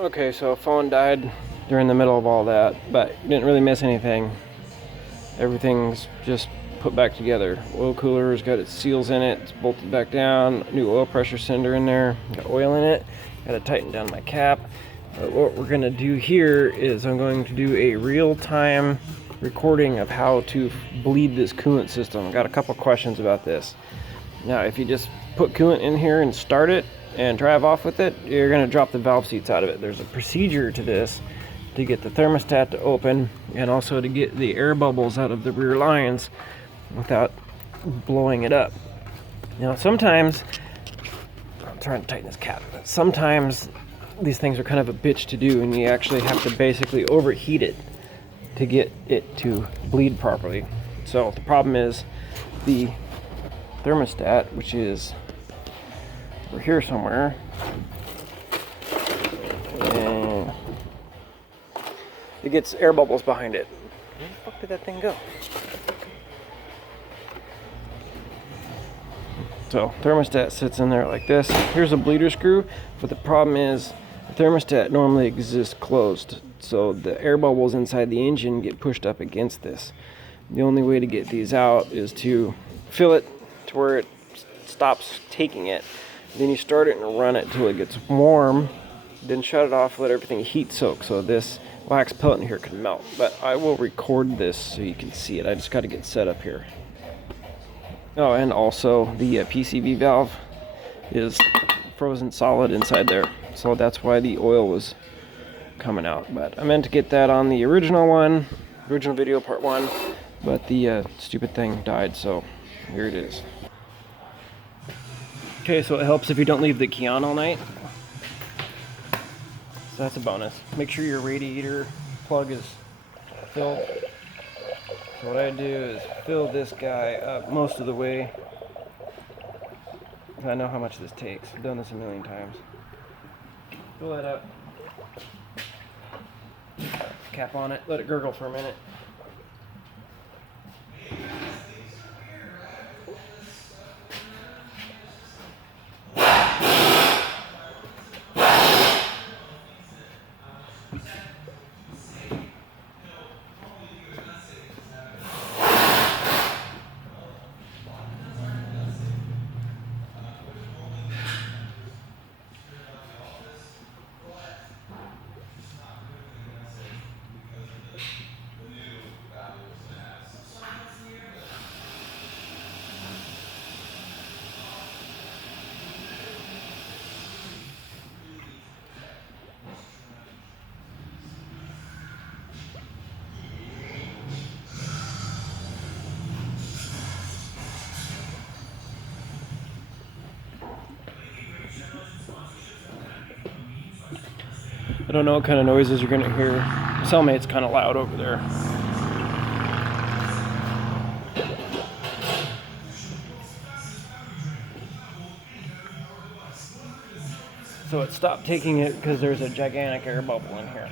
Okay, so phone died during the middle of all that, but didn't really miss anything. Everything's just put back together. Oil cooler's got its seals in it, it's bolted back down, new oil pressure cylinder in there, got oil in it, got to tighten down my cap. But what we're gonna do here is I'm going to do a real-time recording of how to bleed this coolant system. I've got a couple questions about this. Now, if you just put coolant in here and start it and drive off with it, you're gonna drop the valve seats out of it. There's a procedure to this to get the thermostat to open and also to get the air bubbles out of the rear lines without blowing it up. Now, sometimes, I'm trying to tighten this cap, but sometimes these things are kind of a bitch to do, and you actually have to basically overheat it to get it to bleed properly. So the problem is the thermostat, which is over here somewhere, and it gets air bubbles behind it. Where the fuck did that thing go? So thermostat sits in there like this. Here's a bleeder screw, but the problem is the thermostat normally exists closed, so the air bubbles inside the engine get pushed up against this. The only way to get these out is to fill it to where it stops taking it. Then you start it and run it till it gets warm, then shut it off, let everything heat soak so this wax pellet in here can melt. But I will record this so you can see it. I just got to get set up here. Oh, and also the PCV valve is frozen solid inside there, so that's why the oil was coming out. But I meant to get that on the original video part 1, but the stupid thing died, so here it is. Okay, so it helps if you don't leave the key on all night. So that's a bonus. Make sure your radiator plug is filled. So what I do is fill this guy up most of the way. I know how much this takes. I've done this a million times. Fill it up. Cap on it. Let it gurgle for a minute. I don't know what kind of noises you're going to hear. Cellmate's kind of loud over there. So it stopped taking it because there's a gigantic air bubble in here.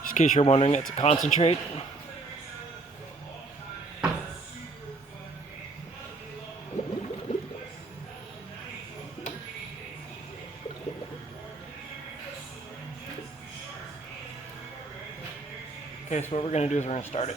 Just in case you're wondering, it's a concentrate. Okay, so what we're going to do is we're going to start it.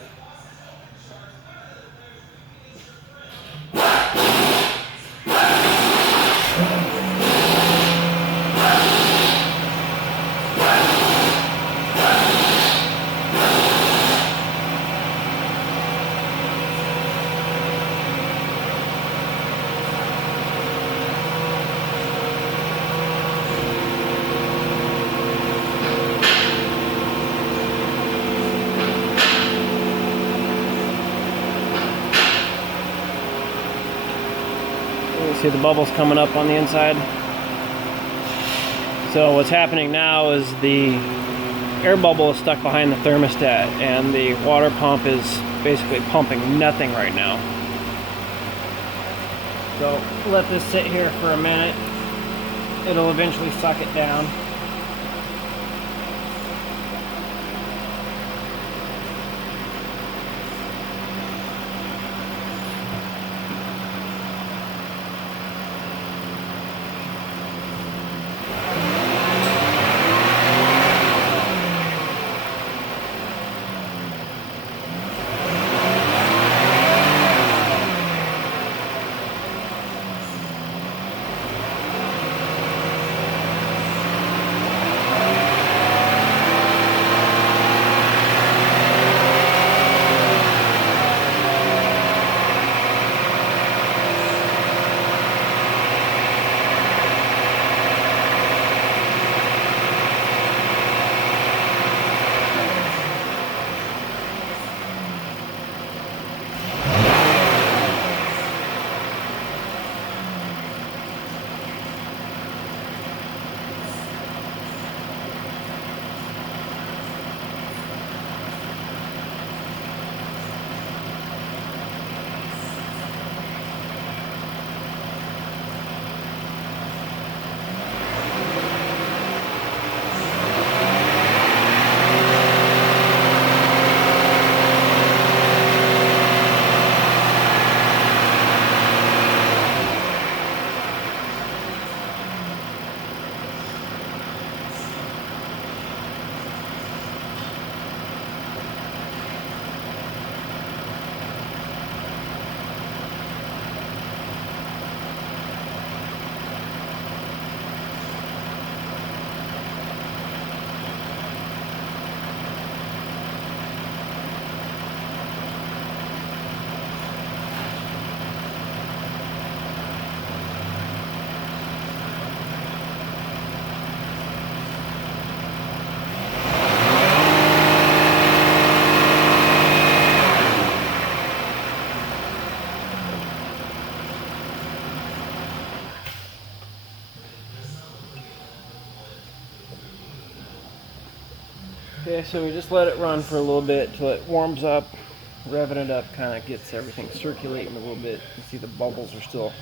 See the bubbles coming up on the inside. So what's happening now is the air bubble is stuck behind the thermostat and the water pump is basically pumping nothing right now. So let this sit here for a minute. It'll eventually suck it down. Okay, so we just let it run for a little bit till it warms up, revving it up, kind of gets everything circulating a little bit. You see the bubbles are still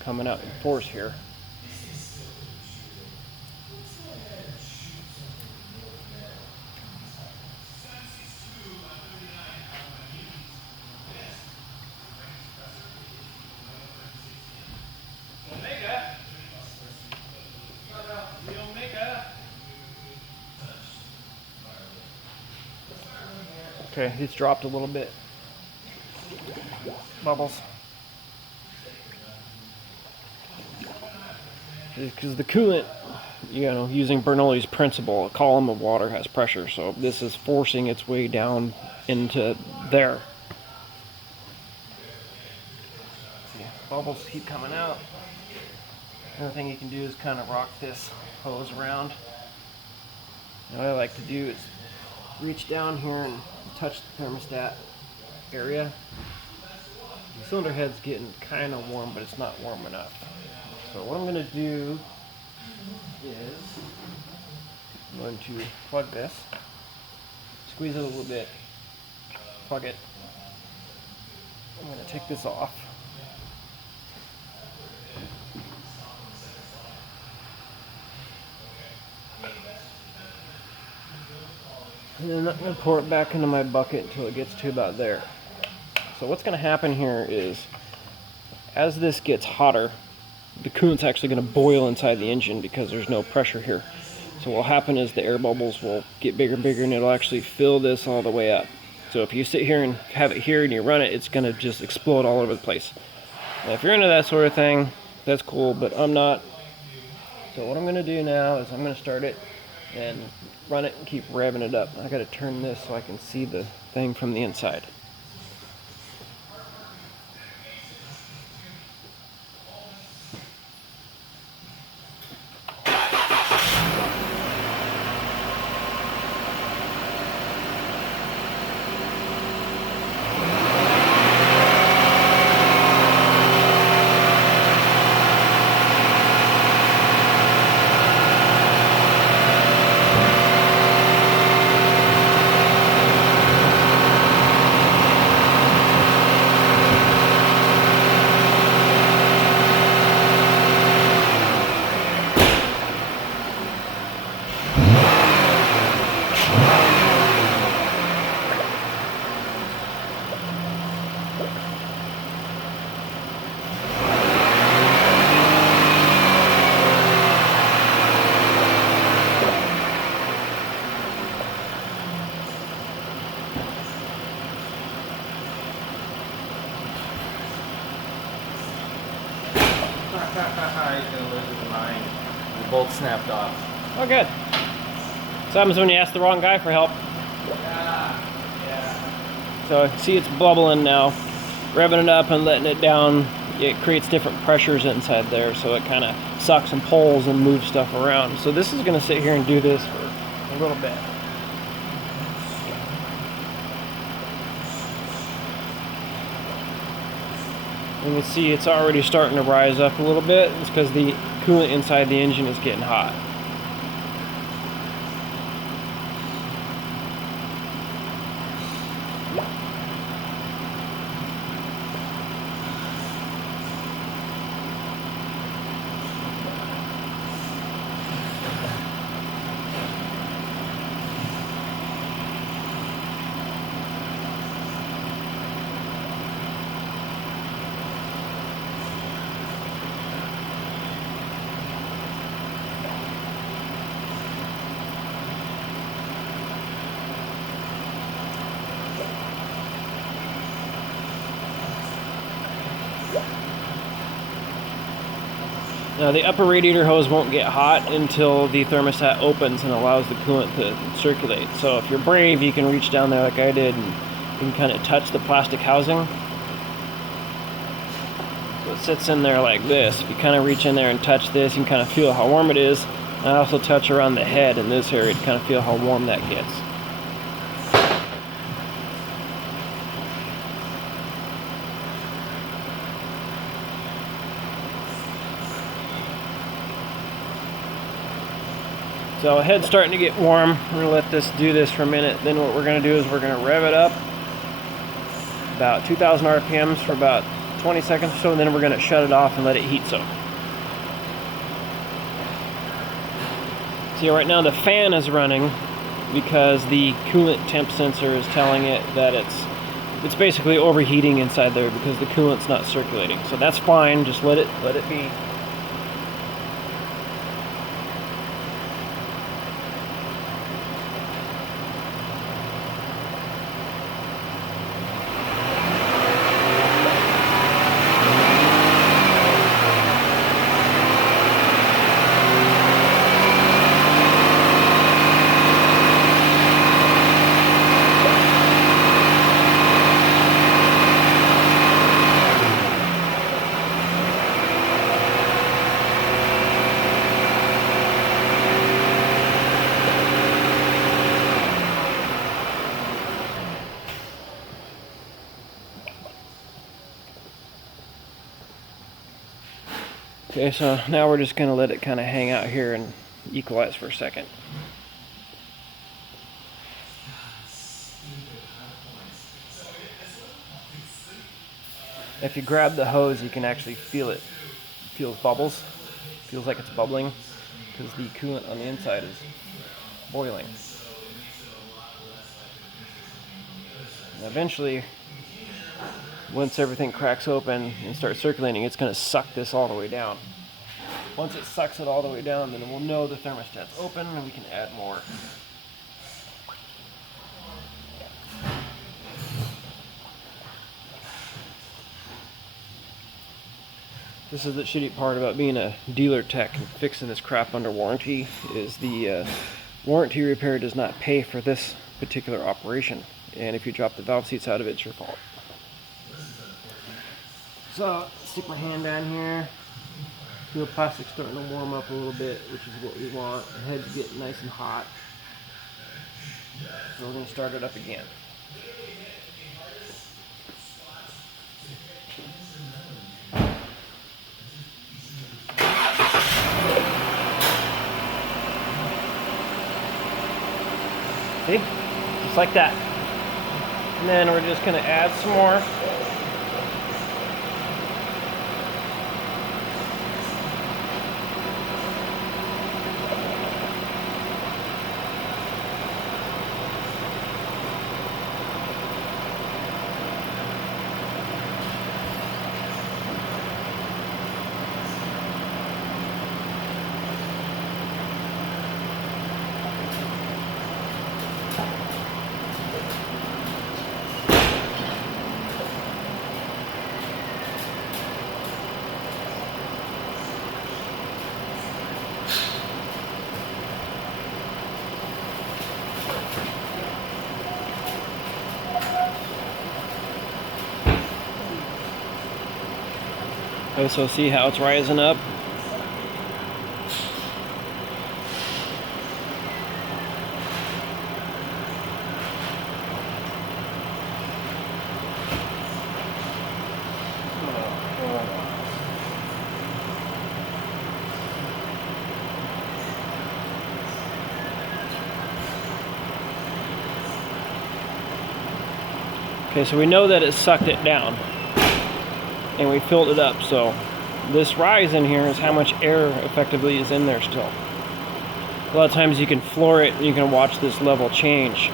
coming out in force here. Okay, it's dropped a little bit. Bubbles. Because the coolant, using Bernoulli's principle, a column of water has pressure, so this is forcing its way down into there. See, bubbles keep coming out. Another thing you can do is kind of rock this hose around. And what I like to do is reach down here and touch the thermostat area. The cylinder head's getting kind of warm, but it's not warm enough. So what I'm going to do is I'm going to plug this, squeeze it a little bit, plug it. I'm going to take this off. And then I'm going to pour it back into my bucket until it gets to about there. So what's going to happen here is, as this gets hotter, the coolant's actually going to boil inside the engine because there's no pressure here. So what will happen is the air bubbles will get bigger and bigger, and it'll actually fill this all the way up. So if you sit here and have it here and you run it, it's going to just explode all over the place. Now if you're into that sort of thing, that's cool, but I'm not. So what I'm going to do now is I'm going to start it and run it and keep revving it up. I got to turn this so I can see the thing from the inside. He's gonna lose his mind. The bolt snapped off. Oh, good. So happens when you ask the wrong guy for help. Yeah. So see, it's bubbling now, revving it up and letting it down. It creates different pressures inside there, so it kind of sucks and pulls and moves stuff around. So this is going to sit here and do this for a little bit. And you can see it's already starting to rise up a little bit. It's because the coolant inside the engine is getting hot. Now the upper radiator hose won't get hot until the thermostat opens and allows the coolant to circulate. So if you're brave, you can reach down there like I did and you can kind of touch the plastic housing. So it sits in there like this. If you kind of reach in there and touch this, you can kind of feel how warm it is. And I also touch around the head in this area to kind of feel how warm that gets. So head's starting to get warm. We're gonna let this do this for a minute. Then what we're gonna do is we're gonna rev it up about 2,000 RPMs for about 20 seconds or so, and then we're gonna shut it off and let it heat soak. See, right now the fan is running because the coolant temp sensor is telling it that it's basically overheating inside there because the coolant's not circulating. So that's fine, just let it be. Okay, so now we're just gonna let it kind of hang out here and equalize for a second. If you grab the hose, you can actually feel it. It feels bubbles. It feels like it's bubbling because the coolant on the inside is boiling. And eventually, once everything cracks open and starts circulating, it's going to suck this all the way down. Once it sucks it all the way down, then we'll know the thermostat's open and we can add more. This is the shitty part about being a dealer tech and fixing this crap under warranty, is the warranty repair does not pay for this particular operation. And if you drop the valve seats out of it, it's your fault. So, stick my hand down here. Feel plastic starting to warm up a little bit, which is what we want. The head's getting nice and hot. So we're going to start it up again. See? Just like that. And then we're just going to add some more. Okay, so see how it's rising up? Okay, so we know that it sucked it down and we filled it up, so this rise in here is how much air effectively is in there still. A lot of times you can floor it and you can watch this level change.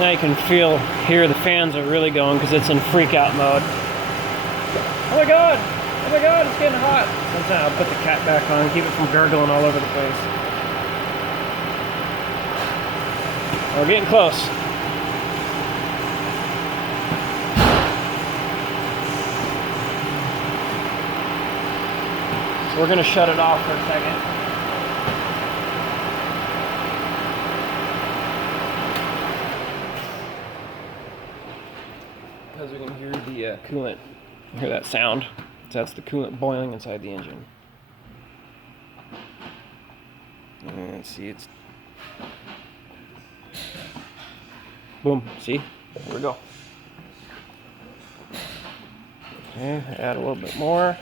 Now you can hear the fans are really going because it's in freak out mode. Oh my god! Oh my god, it's getting hot! Sometimes I'll put the cat back on and keep it from gurgling all over the place. We're getting close. So we're going to shut it off for a second. Because we can hear the coolant. Hear that sound? So that's the coolant boiling inside the engine. And let's see, it's... Boom, see? There we go. Okay, add a little bit more.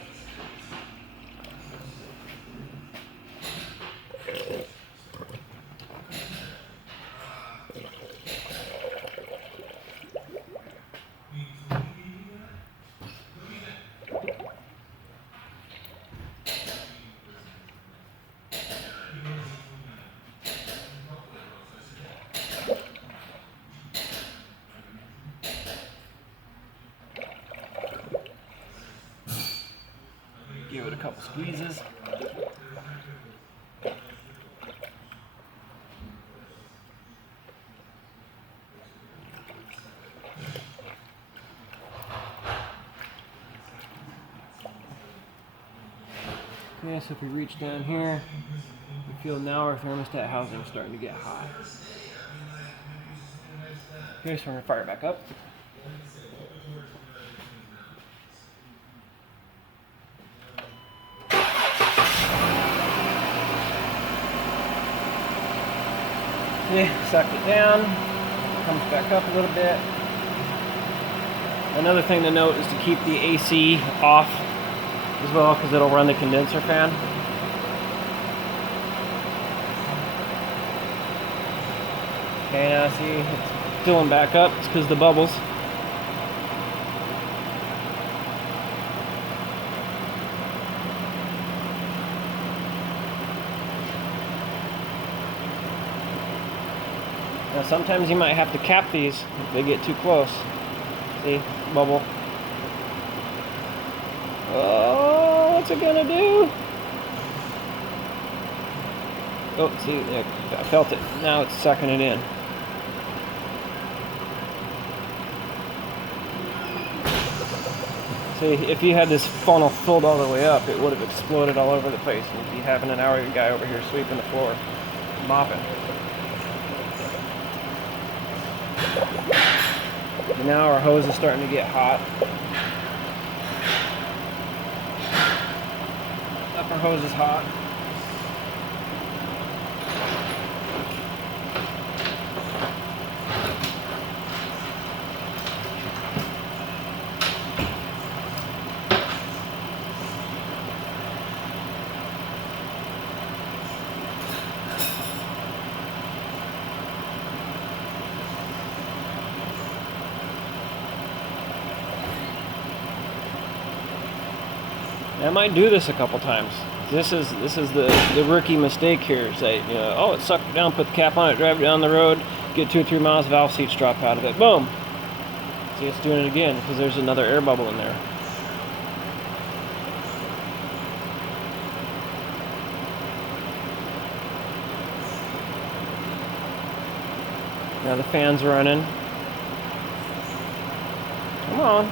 Give it a couple squeezes. Okay, so if we reach down here, we feel now our thermostat housing is starting to get hot. Okay, so we're going to fire it back up. Okay, sucked it down, comes back up a little bit. Another thing to note is to keep the AC off as well, because it'll run the condenser fan. Okay, now see, it's filling back up. It's because of the bubbles. Now sometimes you might have to cap these if they get too close. See, bubble. Oh, what's it gonna do? Oh, see, I felt it. Now it's sucking it in. See, if you had this funnel filled all the way up, it would have exploded all over the place. You'd be having an hourly guy over here sweeping the floor, mopping. And now our hose is starting to get hot. Upper hose is hot. I might do this a couple times. This is the rookie mistake here. Is that, you know, oh, it sucked it down, put the cap on it, drive it down the road, get 2 or 3 miles, valve seats drop out of it. Boom! See, it's doing it again because there's another air bubble in there. Now the fan's running. Come on.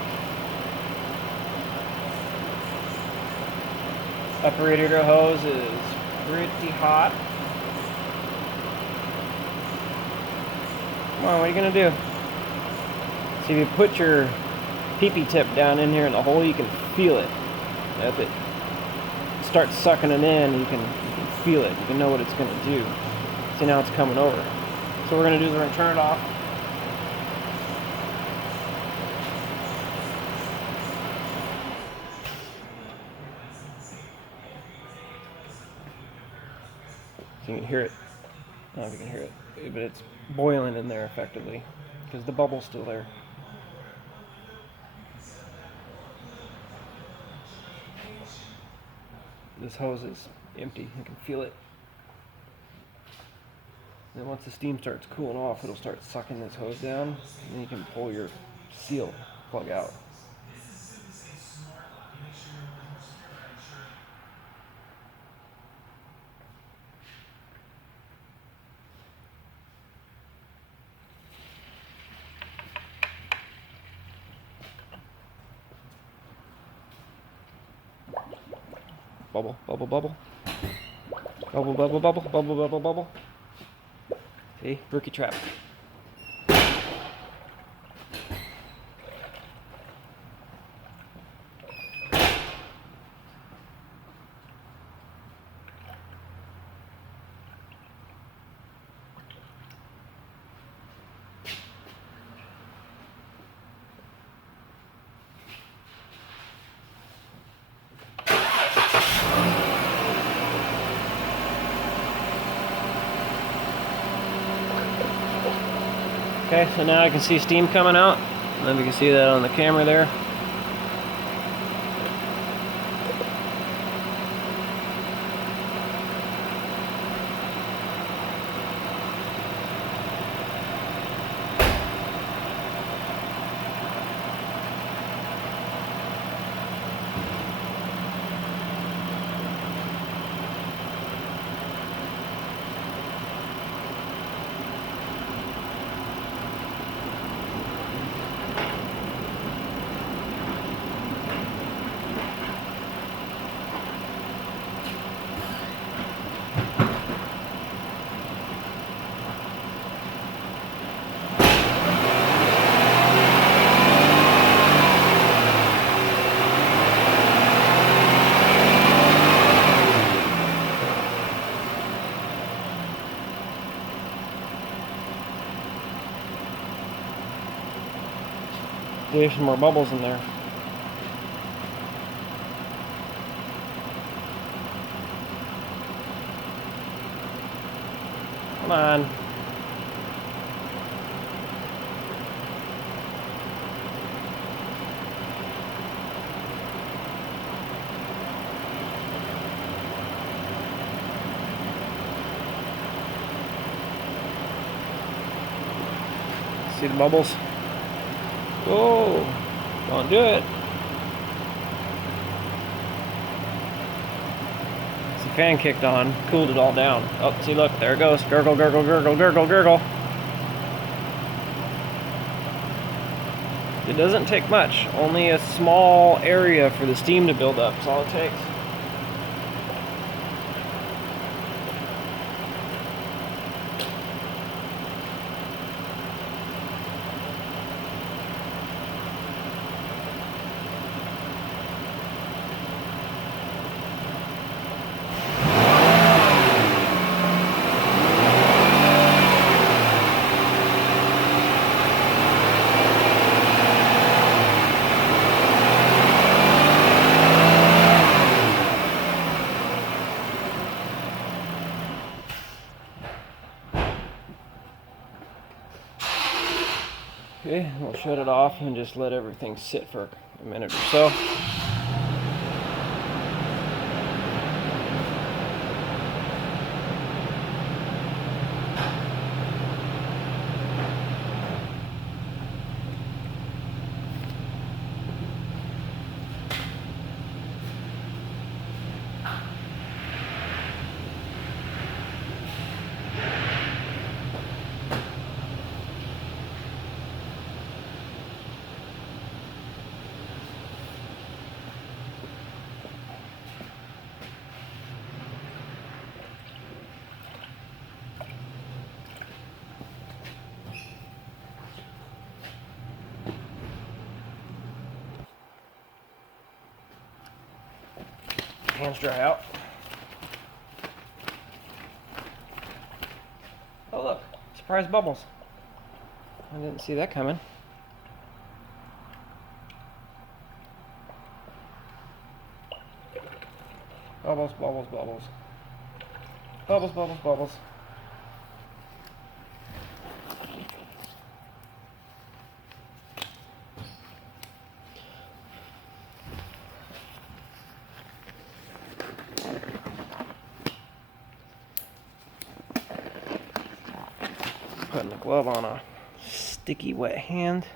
Upper radiator hose is pretty hot. Come on, what are you gonna do? See, if you put your pee-pee tip down in here in the hole, you can feel it. If it starts sucking it in, you can feel it. You can know what it's gonna do. See, now it's coming over. So what we're gonna do is we're gonna turn it off. So you can hear it. I don't know if you can hear it, but it's boiling in there effectively because the bubble's still there. This hose is empty. You can feel it. Then once the steam starts cooling off, it'll start sucking this hose down, and then you can pull your seal plug out. Bubble, bubble, bubble. Bubble, bubble, bubble, bubble, bubble, bubble. See, rookie trap. Okay, so now I can see steam coming out. I don't know if you can see that on the camera there. There's some more bubbles in there. Come on. See the bubbles? Whoa, don't do it. The fan kicked on, cooled it all down. Oh, see, look, there it goes. Gurgle, gurgle, gurgle, gurgle, gurgle. It doesn't take much. Only a small area for the steam to build up. That's all it takes. Okay, we'll shut it off and just let everything sit for a minute or so. Hands dry out. Oh look, surprise bubbles. I didn't see that coming. Bubbles, bubbles, bubbles. Bubbles, bubbles, bubbles. Putting the glove on a sticky wet hand.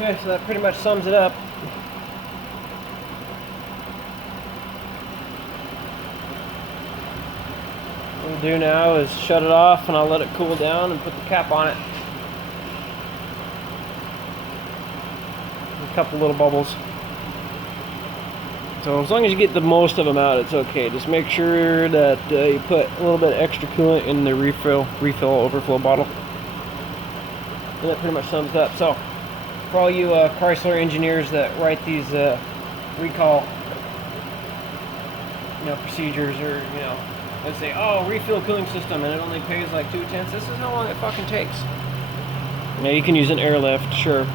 Okay, so that pretty much sums it up. What we'll do now is shut it off and I'll let it cool down and put the cap on it. A couple little bubbles. So as long as you get the most of them out, it's okay. Just make sure that you put a little bit of extra coolant in the refill overflow bottle. And that pretty much sums it up. So for all you Chrysler engineers that write these recall procedures, or let's say, oh, refill cooling system and it only pays like 2/10, this is how long it fucking takes. Now you can use an airlift, sure.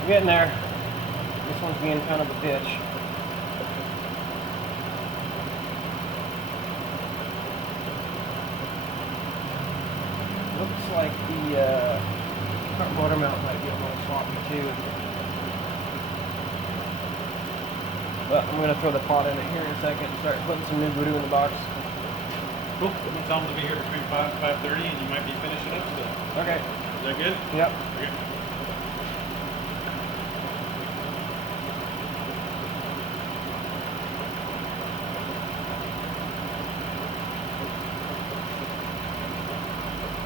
We're getting there. This one's being kind of a bitch. Looks like the front motor mount might be a little sloppy too. But I'm going to throw the pot in it here in a second and start putting some new voodoo in the box. Cool. You tell them to be here between 5 and 5:30 and you might be finishing up still. Okay. Is that good? Yep. Okay.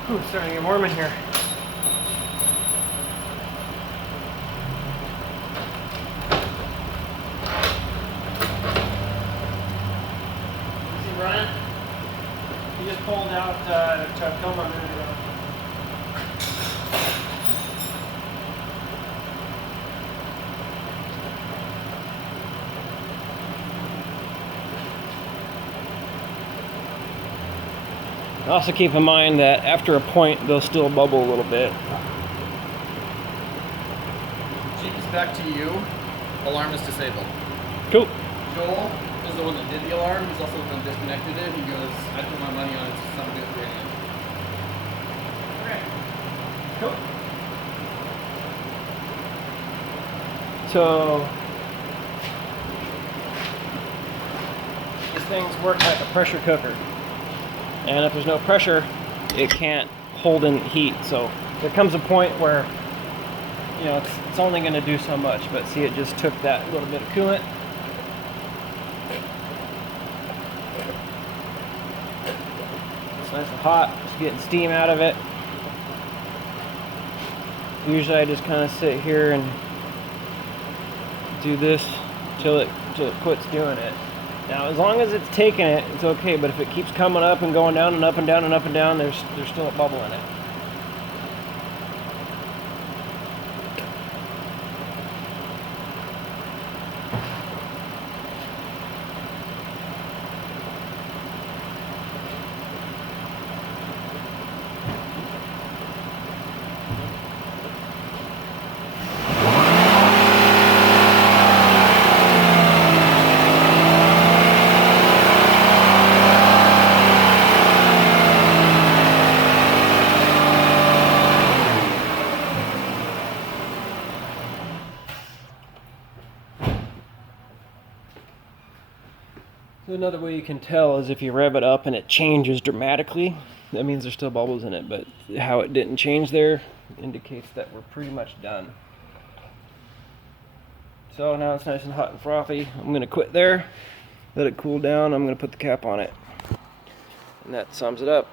Ooh, it's starting to get warm in here. Is he running? He just pulled out Tacoma a minute ago. Also keep in mind that after a point, they'll still bubble a little bit. Jeep's back to you. Alarm is disabled. Cool. Joel is the one that did the alarm. He's also the one that disconnected it. He goes, I put my money on it. It's not good for anything. Okay. Cool. So these things work like a pressure cooker. And if there's no pressure, it can't hold in heat. So there comes a point where, it's only going to do so much. But see, it just took that little bit of coolant. It's nice and hot. Just getting steam out of it. Usually I just kind of sit here and do this till it quits doing it. Now, as long as it's taking it, it's okay, but if it keeps coming up and going down and up and down and up and down, there's still a bubble in it. Another way you can tell is if you rev it up and it changes dramatically, that means there's still bubbles in it, but how it didn't change there indicates that we're pretty much done. So now it's nice and hot and frothy. I'm gonna quit there, let it cool down. I'm gonna put the cap on it. And that sums it up.